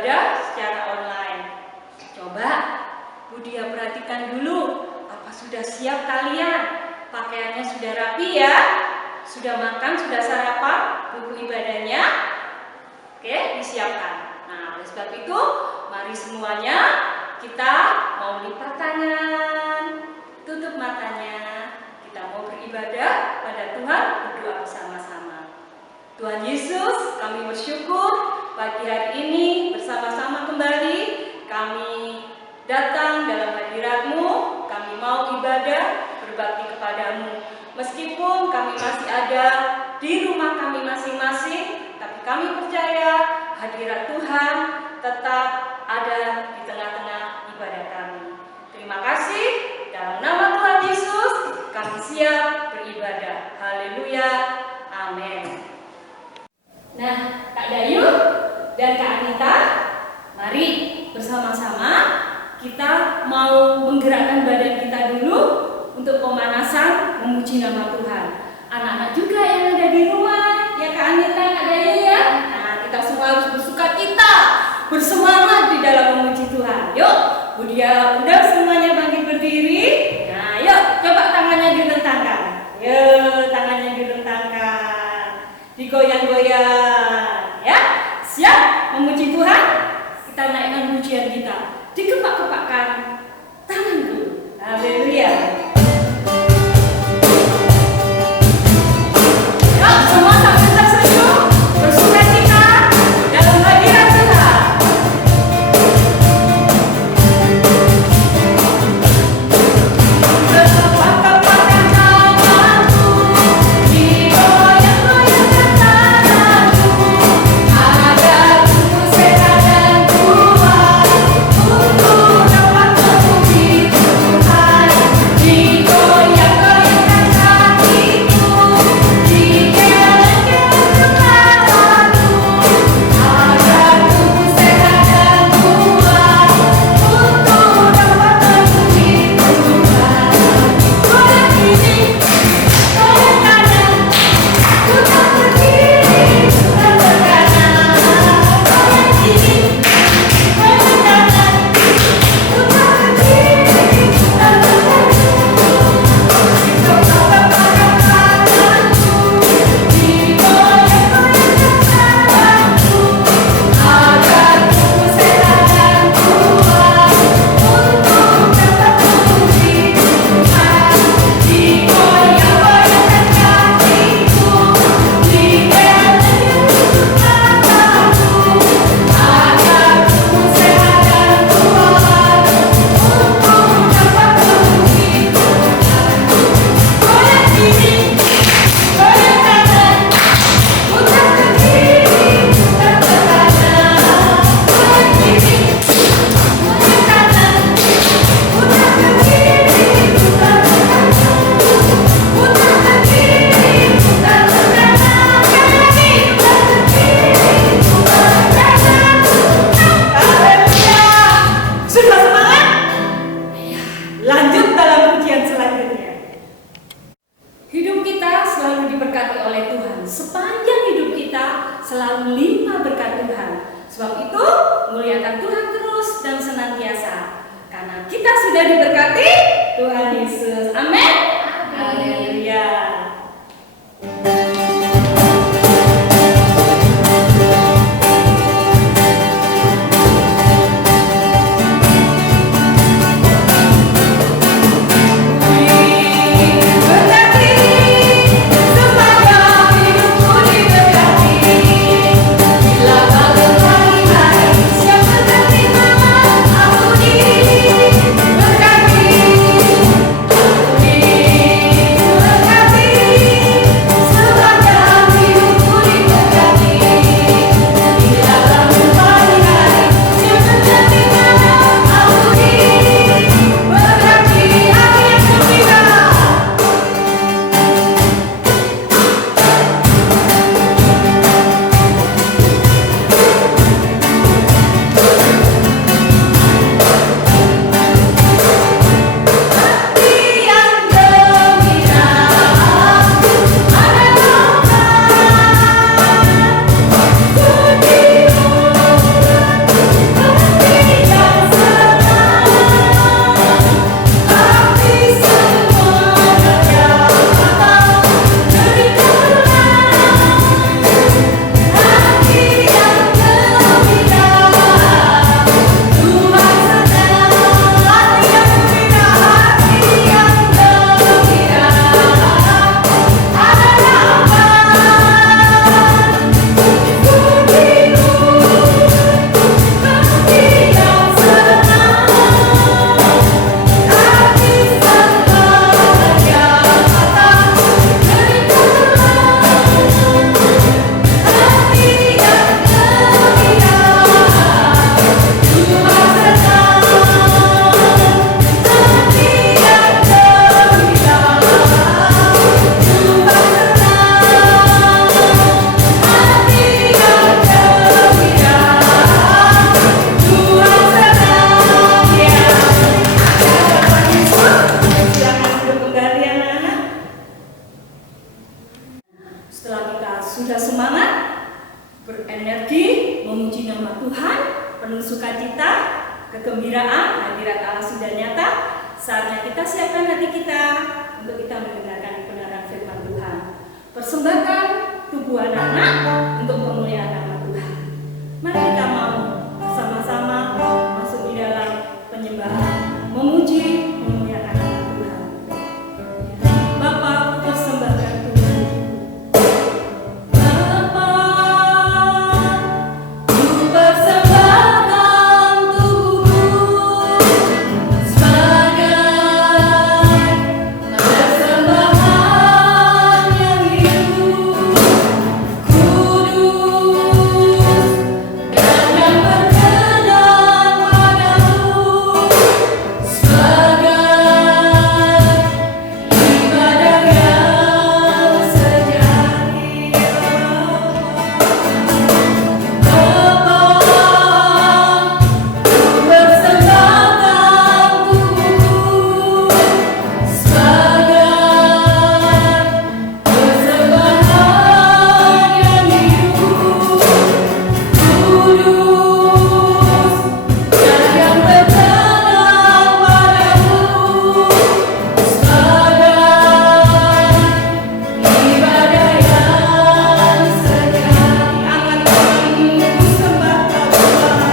beribadah secara online. Coba Budia perhatikan dulu, apa sudah siap kalian? Pakaiannya sudah rapi ya? Sudah makan, sudah sarapan? Buku ibadahnya? Oke, disiapkan. Nah, oleh sebab itu, mari semuanya kita mau lipat tangan, tutup matanya. Kita mau beribadah pada Tuhan, berdoa bersama-sama. Tuhan Yesus, kami bersyukur pagi hari ini bersama-sama kembali kami datang dalam hadirat-Mu. Kami mau ibadah berbakti kepadamu. Meskipun kami masih ada di rumah kami masing-masing, tapi kami percaya hadirat Tuhan tetap ada di tengah-tengah ibadah kami. Terima kasih. Dalam nama Tuhan Yesus, kami siap beribadah. Haleluya. Amin. Nah, Kak Dayu dan Kak Anita, mari bersama-sama kita mau menggerakkan badan kita dulu untuk pemanasan memuji nama Tuhan. Anak-anak juga yang ada di rumah, ya Kak Anita, Kak Dayu ya. Nah, kita semua harus bersukacita, bersemangat di dalam memuji Tuhan. Yuk, Budia undang semuanya bangkit berdiri. Nah, yuk coba tangannya direntangkan. Yuk, tangannya direntangkan, digoyang-goyang, ya. Siap memuji Tuhan? Kita naikkan pujian kita. Dikepak-kepakkan tangan dulu. Haleluya. Yuk, semua sambil tersenyum, bersukacita dalam hadirat Tuhan. Kepak-kepakkan tanganku, digoyang-goyangkan tanganku, agar ku sehat dan kuat untuk dapat memuji Tuhan. Digoyang-goyangkan kakiku, digeleng-geleng kepalaku, agar ku sehat dan kuat untuk dapat memuji Tuhan. Goyang kiri, goyang kanan, putar ke kiri, putar ke kanan. Goyang kiri, goyang kanan, putar ke kiri, putar ke kanan. Kepak-kepakkan tanganku, digoyang-goyangkan tanganku, agar ku sehat dan kuat untuk dapat memuji Tuhan. Digoyang-goyangkan kakiku, digeleng-geleng kepalaku, agar ku sehat dan kuat untuk dapat memuji Tuhan. Goyang kiri, goyang kanan, putar ke kiri, putar ke kanan. Goyang kiri, goyang kanan, putar ke kiri, putar ke kanan. Putar ke kiri, putar ke kanan. Sekali lagi, putar ke kiri, putar ke kanan. Haleluya. Sudah semangat? Iya. Lanjut dalam pujian selanjutnya. Hidup kita selalu diberkati oleh Tuhan. Sepanjang hidup kita selalu limpah berkat Tuhan. Sebab itu, muliakan Tuhan terus dan senantiasa. Karena kita sudah diberkati Tuhan Yesus. Amin. Haleluya. Diberkati, sepanjang hidupku diberkati. Bila bangun pagi-pagi, siap menerima aku diberkati. Aku diberkati. penuh sukacita, kegembiraan, hadirat Allah sudah nyata. Saatnya kita siapkan hati kita untuk kita mendengarkan kebenaran firman Tuhan. Persembahkan tubuh anak-anak untuk kemuliaan nama Tuhan. Mari kita mau sama-sama masuk di dalam penyembahan, memuji, memuliakan nama Tuhan. Bapa, aku persembahkan tubuh. Bapa, ku persembahkan tubuhku sebagai persembahan yang hidup, kudus, dan yang berkenan padamu, sebagai ibadah yang sejati. Bapa, ku persembahkan tubuhku sebagai persembahan yang hidup, kudus, dan yang berkenan padamu, sebagai ibadah yang sejati. Angkat tanganmu, ku sembah Tuhan.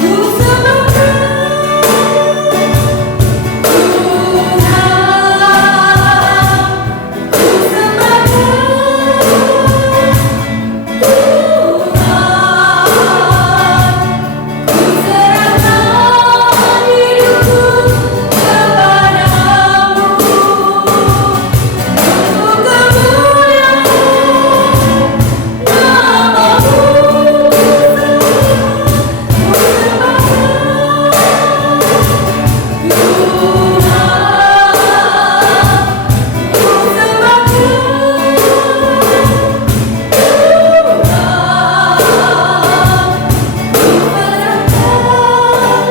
Ku sembahkan Tuhan, ku sembahkan Tuhan, ku serahkan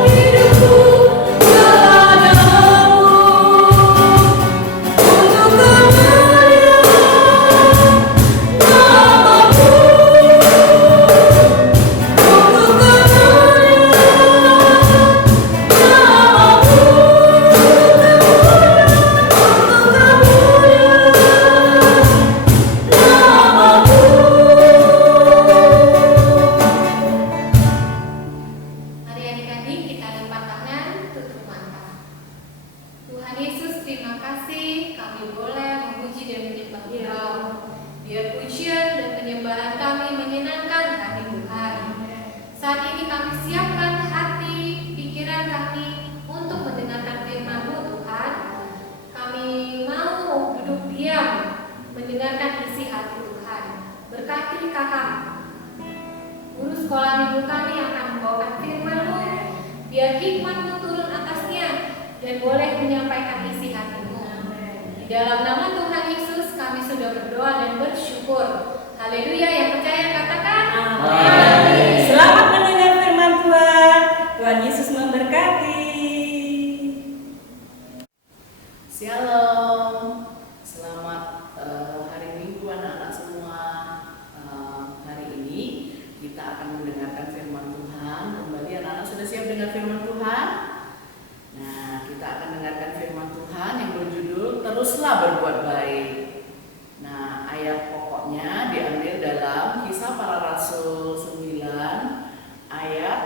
hidupku kepadamu untuk kemuliaan namamu. Mari adik-adik kita lipat tangan, tutup mata. Tuhan Yesus, terima kasih kami boleh memuji dan menyembah Engkau. Biar pujian dan penyembahan kami menyenangkan hati Tuhan. Saat ini kami siapkan hati, pikiran kami untuk mendengarkan firman-Mu Tuhan. Kami mau duduk diam mendengarkan isi hati Tuhan. Berkati kakak, guru sekolah minggu kami akan membawakan firman-Mu, biar hikmat-Mu turun atasnya dan boleh menyampaikan isi hati-Mu. Di dalam nama Tuhan Yesus kami sudah berdoa dan bersyukur. Haleluya, yang percaya katakan Amin. Selamat mendengar firman Tuhan. Tuhan Yesus memberkati. Shalom, selamat hari Minggu anak-anak semua. Hari ini kita akan mendengarkan firman Tuhan. Kembali anak-anak sudah siap dengar firman Tuhan? Nah, kita akan dengarkan firman Tuhan yang berjudul Teruslah Berbuat Baik. Nah, ayat pokoknya diambil dalam Kisah Para Rasul 9 ayat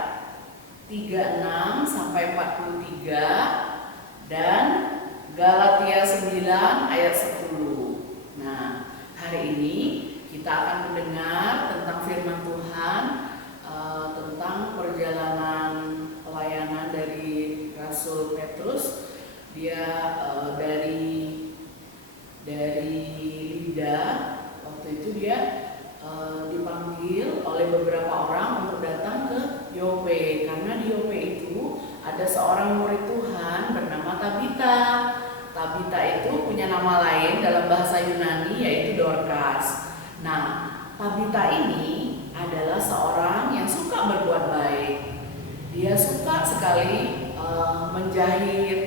36 sampai 43 dan Galatia 9 ayat 10. Nah, hari ini kita akan mendengar tentang firman Tuhan, tentang perjalanan pelayanan dari Rasul Petrus. Dia dari Lida. Waktu itu dia dipanggil oleh beberapa orang untuk datang ke Yope, karena di Yope itu ada seorang murid Tuhan bernama Tabita. Tabita itu punya nama lain dalam bahasa Yunani yaitu Dorcas. Nah, Tabita ini adalah seorang yang suka berbuat baik. Dia suka sekali menjahit,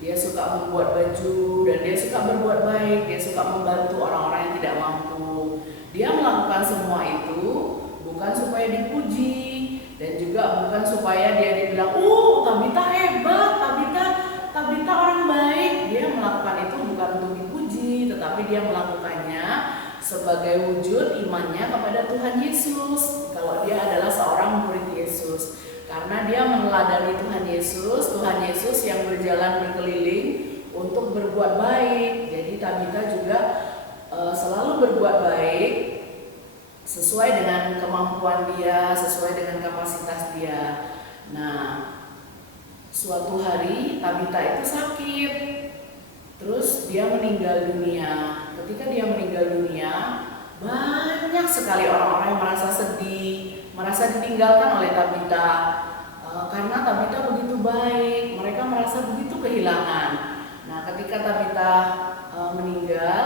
dia suka membuat baju, dan dia suka berbuat baik. Dia suka membantu orang-orang yang tidak mampu. Dia melakukan semua itu bukan supaya dipuji, dan juga bukan supaya dia dibilang, Tabita hebat, Tabita orang baik. Dia melakukan itu bukan untuk dipuji, tetapi dia melakukannya sebagai wujud imannya kepada Tuhan Yesus. Kalau dia adalah seorang murid Yesus, karena dia meneladani Tuhan Yesus yang berjalan berkeliling untuk berbuat baik. Jadi Tabita juga selalu berbuat baik sesuai dengan kemampuan dia, sesuai dengan kapasitas dia. Nah, suatu hari Tabita itu sakit, terus dia meninggal dunia. Ketika dia meninggal dunia, banyak sekali orang-orang yang merasa sedih, merasa ditinggalkan oleh Tabita, karena Tabita begitu baik. Mereka merasa begitu kehilangan. Nah, ketika Tabita meninggal,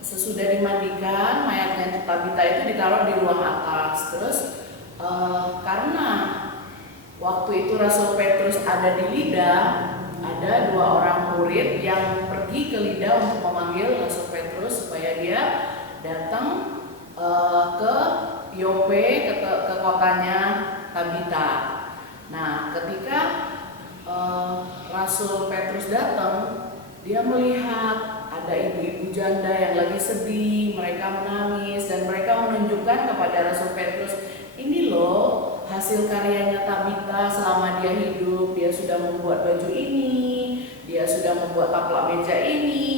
sesudah dimandikan, mayatnya Tabita itu ditaruh di ruang atas. Terus karena waktu itu Rasul Petrus ada di Lida, ada 2 orang murid yang pergi ke Lida untuk memanggil Rasul Petrus supaya dia datang ke Yope, ke kotanya Tabita. Nah, ketika Rasul Petrus datang, dia melihat ada ibu-ibu janda yang lagi sedih, mereka menangis, dan mereka menunjukkan kepada Rasul Petrus, ini loh hasil karyanya Tabita selama dia hidup. Dia sudah membuat baju ini, dia sudah membuat taplak meja ini,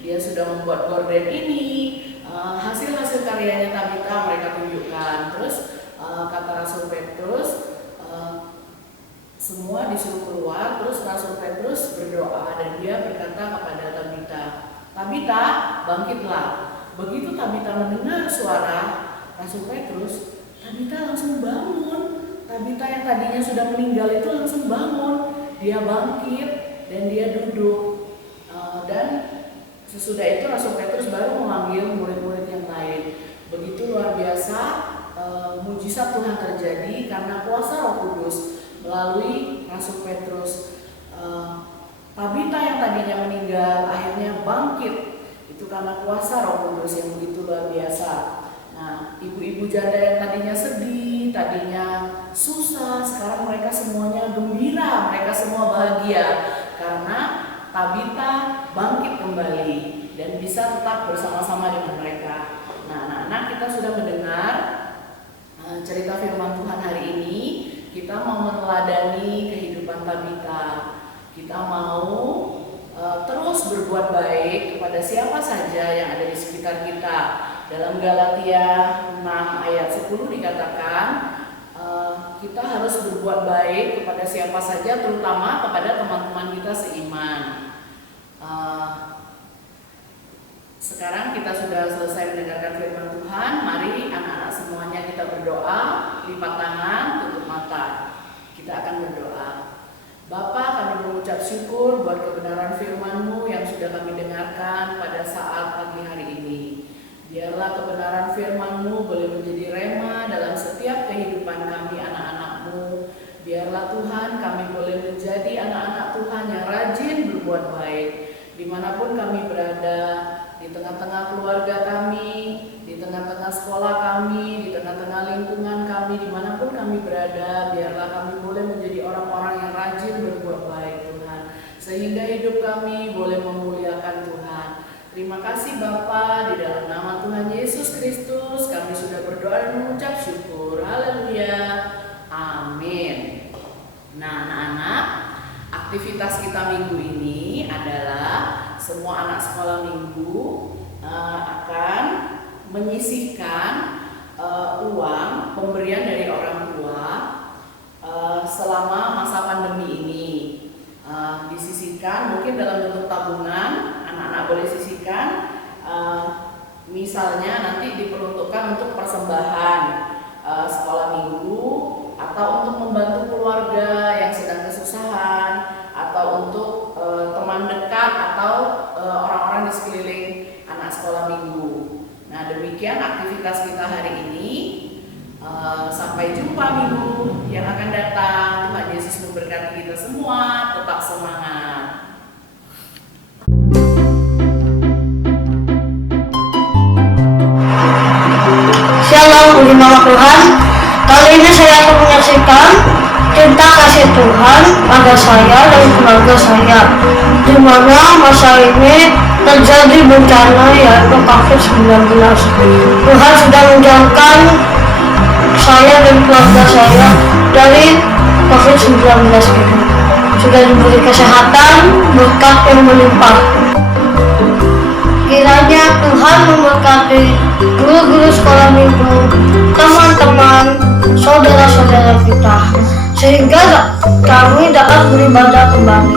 dia sudah membuat gorden ini. Hasil-hasil karyanya Tabita mereka tunjukkan. Terus kata Rasul Petrus, semua disuruh keluar. Terus Rasul Petrus berdoa dan dia berkata kepada Tabita, Tabita, bangkitlah. Begitu Tabita mendengar suara Rasul Petrus, Tabita langsung bangun. Tabita yang tadinya sudah meninggal itu langsung bangun. Dia bangkit dan dia duduk. Dan sesudah itu Rasul Petrus baru memanggil murid-murid yang lain. Begitu luar biasa mujizat Tuhan terjadi karena kuasa Roh Kudus melalui Rasul Petrus. Tabita yang tadinya meninggal akhirnya bangkit. Itu karena kuasa Roh Kudus yang begitu luar biasa. Nah, ibu-ibu janda yang tadinya sedih, tadinya susah, sekarang mereka semuanya gembira, mereka semua bahagia karena Tabita bangkit kembali dan bisa tetap bersama-sama dengan mereka. Nah, anak-anak, kita sudah mendengar cerita firman Tuhan hari ini. Kita mau meneladani kehidupan Tabita. Kita mau terus berbuat baik kepada siapa saja yang ada di sekitar kita. Dalam Galatia 6 ayat 10 dikatakan kita harus berbuat baik kepada siapa saja, terutama kepada teman-teman kita seiman. Sekarang kita sudah selesai mendengarkan firman Tuhan. Mari anak-anak semuanya kita berdoa, lipat tangan, tutup mata. Kita akan berdoa. Bapa, kami mengucap syukur buat kebenaran firman-Mu yang sudah kami dengarkan pada saat pagi hari ini. Biarlah kebenaran firman-Mu boleh menjadi rema dalam setiap kehidupan kami anak-anak-Mu. Biarlah Tuhan kami boleh menjadi anak-anak Tuhan yang rajin berbuat baik. Dimanapun kami berada, di tengah-tengah keluarga kami, di tengah-tengah sekolah kami, di tengah-tengah lingkungan kami, dimanapun kami berada, biarlah kami boleh menjadi orang-orang yang rajin berbuat baik Tuhan, sehingga hidup kami boleh memuliakan Tuhan. Terima kasih Bapa, di dalam nama Tuhan Yesus Kristus kami sudah berdoa dan mengucap syukur. Haleluya, amin. Nah anak-anak, aktivitas kita minggu ini adalah semua anak sekolah minggu akan menyisihkan uang pemberian dari orang tua selama masa pandemi ini. Disisihkan mungkin dalam bentuk tabungan, anak-anak boleh sisihkan. Misalnya nanti diperuntukkan untuk persembahan sekolah minggu, atau untuk membantu keluarga yang sedang kesusahan, atau untuk teman dekat atau orang-orang di sekeliling anak sekolah minggu. Nah, demikian aktivitas kita hari ini. Sampai jumpa minggu yang akan datang. Tuhan Yesus memberkati kita semua. Tetap semangat. Shalom nama Tuhan. Kali ini saya akan menyaksikan cinta kasih Tuhan pada saya dan keluarga saya, di mana masa ini terjadi bencana yaitu COVID-19. Tuhan sudah menjauhkan saya dan keluarga saya dari COVID-19 ini. Sudah diberi kesehatan, berkat yang melimpah. Kiranya Tuhan memberkati guru-guru sekolah minggu, teman-teman, saudara-saudara kita, sehingga kami dapat beribadah kembali.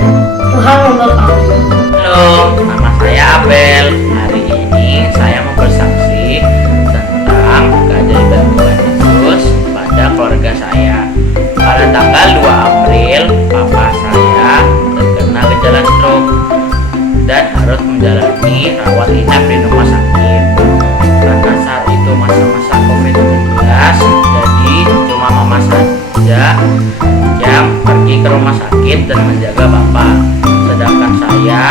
Tuhan memberkati. Halo, nama saya Abel. Hari ini saya mau bersaksi tentang keajaiban Tuhan Yesus pada keluarga saya. Pada tanggal 2 April, papa saya terkena gejala stroke dan harus menjalani rawat inap di rumah sakit. Karena saat itu masa-masa COVID-19, jadi cuma mama saja yang pergi ke rumah sakit dan menjaga bapak. Sedangkan saya,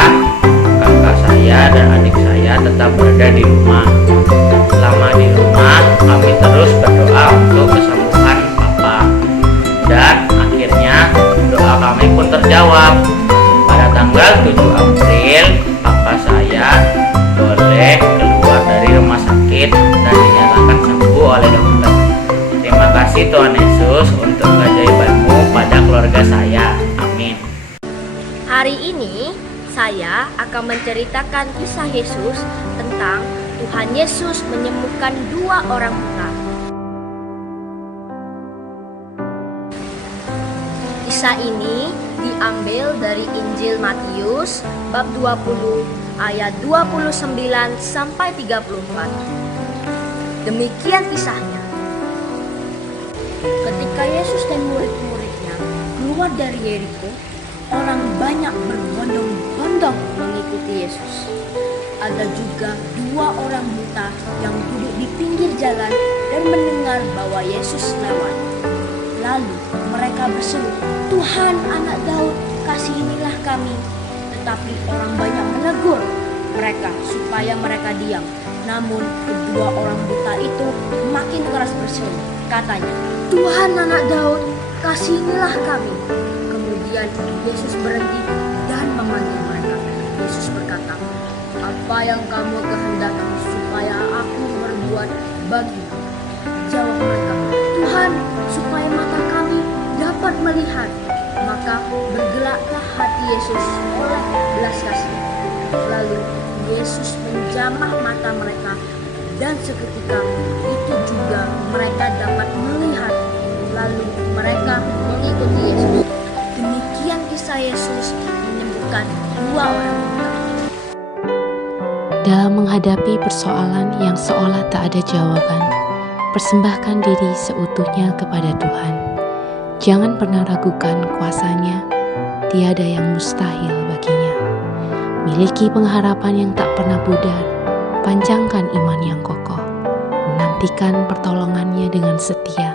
kakak saya, dan adik saya tetap berada di rumah. Selama di rumah, kami terus berdoa untuk kesembuhan papa. Dan akhirnya doa kami pun terjawab. Pada tanggal 7 April, papa saya boleh keluar dari rumah sakit dan dinyatakan sembuh oleh dokter. Terima kasih Tuhan Yesus untuk keajaiban-Mu pada keluarga saya. Amin. Hari ini saya akan menceritakan kisah Yesus tentang Tuhan Yesus menyembuhkan 2 orang buta. Kisah ini diambil dari Injil Matius bab 20 ayat 29 sampai 34. Demikian kisahnya. Ketika Yesus dan murid-muridnya keluar dari Yeriko, orang banyak berbondong-bondong mengikuti Yesus. Ada juga 2 orang buta yang duduk di pinggir jalan dan mendengar bahwa Yesus lewat. Lalu mereka berseru, "Tuhan, Anak Daud, kasihanilah kami." Tetapi orang banyak menegur mereka supaya mereka diam. Namun kedua orang buta itu makin keras berseru. Katanya, "Tuhan, Anak Daud, kasihanilah kami." Kemudian Yesus berhenti dan memanggil mereka. Yesus berkata, "Apa yang kamu kehendaki supaya aku berbuat bagimu?" Jawab mereka, "Tuhan, supaya mata kami dapat melihat." Maka bergeraklah hati Yesus oleh belas kasih. Lalu Yesus menjamah mata mereka, dan seketika itu juga mereka dapat melihat. Lalu mereka mengikuti Yesus. Demikian kisah Yesus menyembuhkan 2 orang buta. Dalam menghadapi persoalan yang seolah tak ada jawaban, persembahkan diri seutuhnya kepada Tuhan. Jangan pernah ragukan kuasa-Nya, tiada yang mustahil baginya. Miliki pengharapan yang tak pernah pudar, panjangkan iman yang kokoh, menantikan pertolongannya dengan setia.